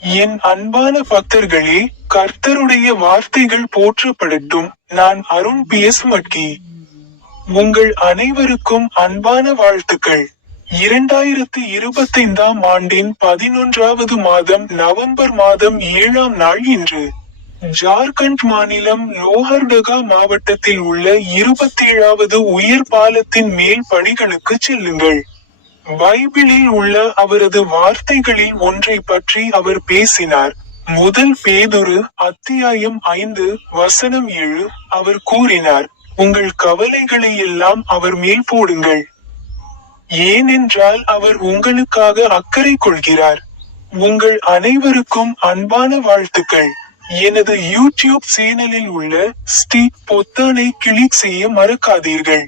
என் அன்பான பக்தர்களே கர்த்தருடைய வார்த்தைகள் போற்றப்படட்டும். நான் அருண் பி. எஸ். மட்கி உங்கள் அனைவருக்கும் அன்பான வாழ்த்துக்கள். இரண்டாயிரத்து இருபத்தைந்தாம் ஆண்டின் பதினொன்றாவது மாதம் நவம்பர் மாதம் ஏழாம் நாள் இன்று. ஜார்க்கண்ட் மாநிலம் லோஹர்டகா மாவட்டத்தில் உள்ள இருபத்தேழாவது உயர் பாலத்தின் மேல் படிகளுக்கு செல்லுங்கள். பைபிளில் உள்ள அவரது வார்த்தைகளில் ஒன்றை பற்றி அவர் பேசினார். முதல் பேதுரு அத்தியாயம் ஐந்து வசனம் ஏழு அவர் கூறினார் உங்கள் கவலைகளை எல்லாம் அவர் மேல் போடுங்கள். ஏனென்றால் அவர் உங்களுக்காக அக்கறை கொள்கிறார். உங்கள் அனைவருக்கும் அன்பான வாழ்த்துக்கள். எனது யூடியூப் சேனலில் உள்ள ஸ்டீக் பொத்தானை கிளிக் செய்ய மறக்காதீர்கள்.